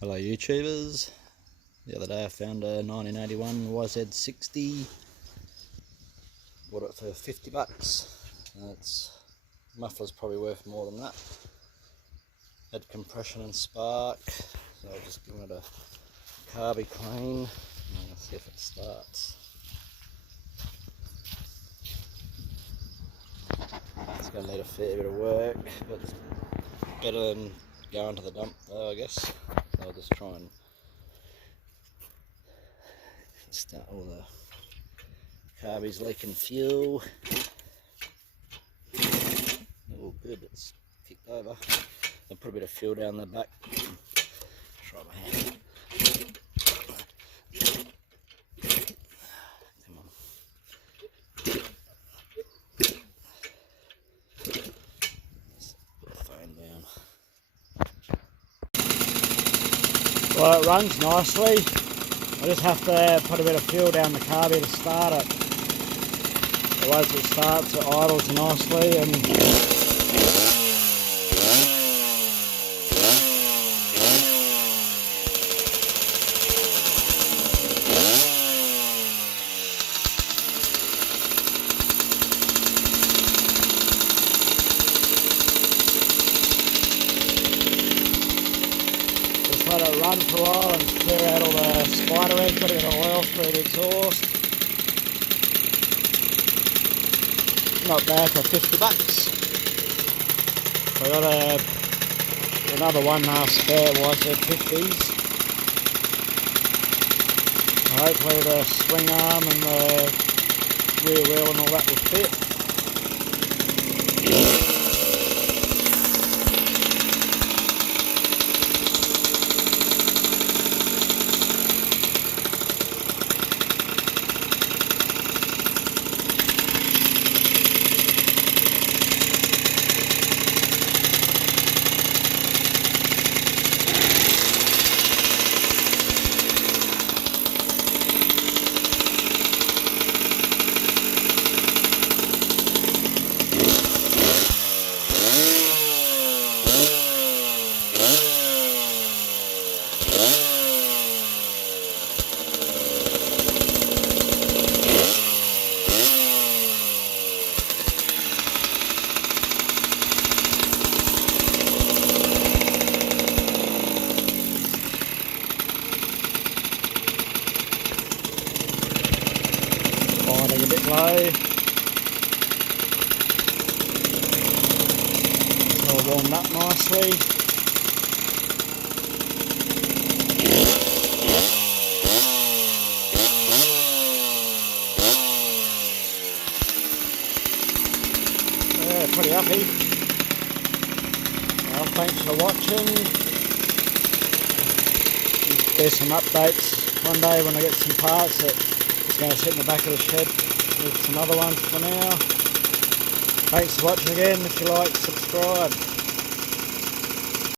Hello YouTubers. The other day I found a 1981 YZ60. Bought it for 50 bucks. It's muffler's probably worth more than that. Had compression and spark, so I'll just give it a carby clean and see if it starts. It's going to need a fair bit of work, but it's better than going to the dump though, I guess. So I'll just try and start all the carby's leaking fuel. All good, it's kicked over. I'll put a bit of fuel down the back. Try my hand. Come on. Let's put the phone down. Well, it runs nicely. I just have to put a bit of fuel down the carby to start it. Otherwise it starts, it idles nicely and just let it run for a while and clear out all the spider eggs. Got a bit of oil through the exhaust. Not bad for 50 bucks. I got another one spare YZ50s. Hopefully the swing arm and the rear wheel and all that will fit. Finding a bit low. It's all warmed up nicely. Yeah, pretty happy. Well, thanks for watching. Do some updates one day when I get some parts that it's going to sit in the back of the shed with some other ones for now. Thanks for watching again. If you like, subscribe.